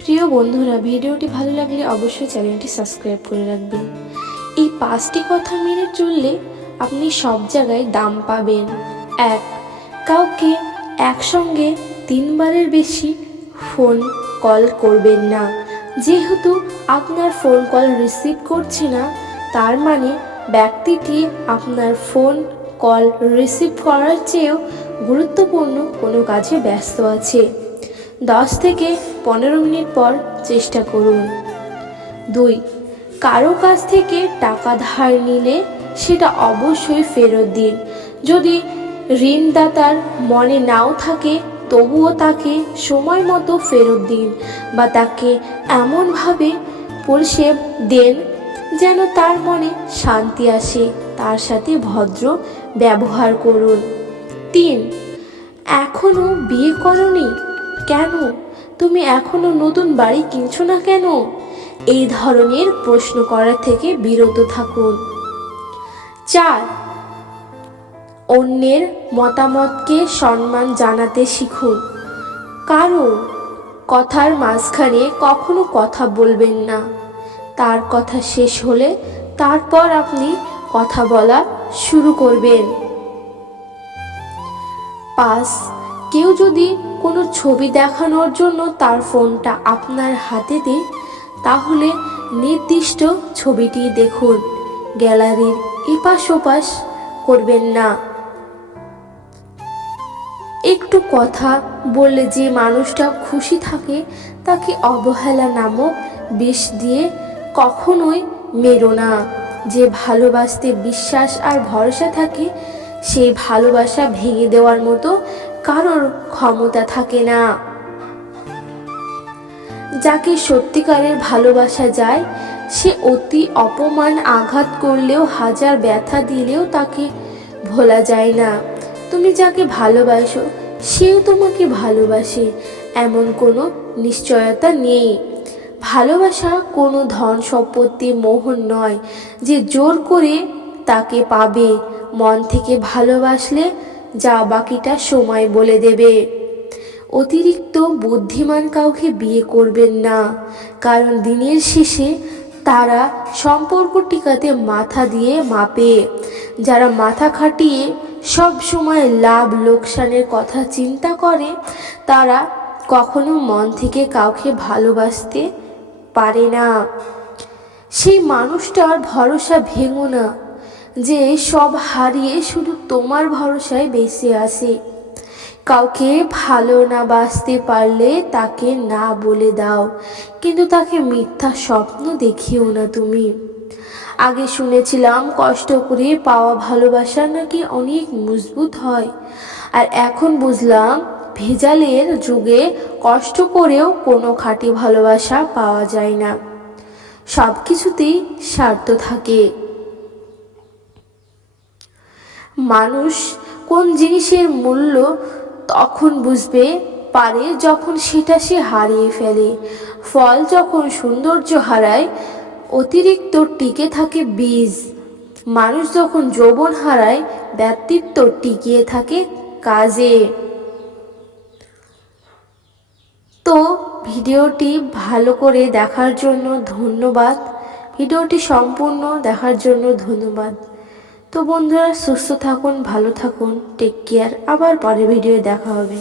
প্রিয় বন্ধুরা, ভিডিওটি ভালো লাগলে অবশ্যই চ্যানেলটি সাবস্ক্রাইব করে রাখবেন। এই 5টি কথা মেনে চললে আপনি সব জায়গায় দাম পাবেন। 1. কাউকে একসঙ্গে 3বারের বেশি ফোন কল করবেন না। যেহেতু আপনার ফোন কল রিসিভ করছে না, তার মানে ব্যক্তিটি আপনার ফোন কল রিসিভ করার চেয়েও গুরুত্বপূর্ণ কোনো কাজে ব্যস্ত আছে। 10 থেকে 15 মিনিট পর চেষ্টা করুন। 2. কারো কাছ থেকে টাকা ধার নিলে সেটা অবশ্যই ফেরত দিন। যদি ঋণদাতার মনে নাও থাকে, তবুও তাকে সময় মতো ফেরত দিন বা তাকে এমনভাবে পরিষেবা দেন যেন তার মনে শান্তি আসে। তার সাথে ভদ্র ব্যবহার করুন। 3. এখনো বিয়ে করনি কেন? তুমি এখনো নতুন বাড়ি কিনছো না কেন? এই ধরনের প্রশ্ন করা থেকে বিরত থাকুন। 4. অন্যের মতামতকে সম্মান জানাতে শিখুন। কারো কথার মাঝখানে কখনো কথা বলবেন না। তার কথা শেষ হলে তারপর আপনি কথা বলা শুরু করবেন। 5. কেউ যদি কোনো ছবি দেখানোর জন্য তার ফোনটা আপনার হাতে দেয়, তাহলে নির্দিষ্ট ছবিটি দেখুন। গ্যালারির এপাশ ওপাশ করবেন না। একটু কথা বললে যে মানুষটা খুশি থাকে, তাকে অবহেলা নামক বিষ দিয়ে কখনোই মেরো না। যে ভালোবাসতে বিশ্বাস আর ভরসা থাকে, সেই ভালোবাসা ভেঙে দেওয়ার মতো কারোর ক্ষমতা থাকে না। যাকে সত্যিকারের ভালোবাসা যায়, সে অতি অপমান আঘাত করলেও, হাজার ব্যথা দিলেও তাকে ভোলা যায় না। তুমি যাকে ভালোবাসো সেও তোমাকে ভালোবাসে, এমন কোনো নিশ্চয়তা নেই। ভালোবাসা কোনো ধন সম্পত্তি মোহন নয় যে জোর করে তাকে পাবে। মন থেকে ভালোবাসলে যা বাকিটা সময় বলে দেবে। অতিরিক্ত বুদ্ধিমান কাউকে বিয়ে করবেন না, কারণ দিনের শেষে তারা সম্পর্ক টিকাতে মাথা দিয়ে মাপে। যারা মাথা খাটিয়ে সব সময় লাভ লোকসানের কথা চিন্তা করে, তারা কখনো মন থেকে কাউকে ভালোবাসতে পারে না। সেই মানুষটার ভরসা ভেঙো না, যে সব হারিয়ে শুধু তোমার ভরসায় বেঁচে আছে। কাউকে ভালো না বাসতে পারলে তাকে না বলে দাও, কিন্তু তাকে মিথ্যা স্বপ্ন দেখিও না তুমি। আগে শুনেছিলাম কষ্ট করে পাওয়া ভালোবাসা নাকি অনেক মজবুত হয়, আর এখন বুঝলাম ভেজালের যুগে কষ্ট করেও কোনো খাঁটি ভালোবাসা পাওয়া যায় না। সব কিছুতেই স্বার্থ থাকে। মানুষ কোন জিনিসের মূল্য তখন বুঝবে পারে যখন সেটা সে হারিয়ে ফেলে। ফল যখন সৌন্দর্য হারায়, অতিরিক্ত টিকে থাকে বীজ। মানুষ যখন যৌবন হারায়, ব্যক্তিত্ব টিকিয়ে থাকে কাজে। তো ভিডিওটি ভালো করে দেখার জন্য ধন্যবাদ। ভিডিওটি সম্পূর্ণ দেখার জন্য ধন্যবাদ। তো বন্ধুরা, সুস্থ থাকুন, ভালো থাকুন, টেক কেয়ার। আবার পরের ভিডিও দেখা হবে।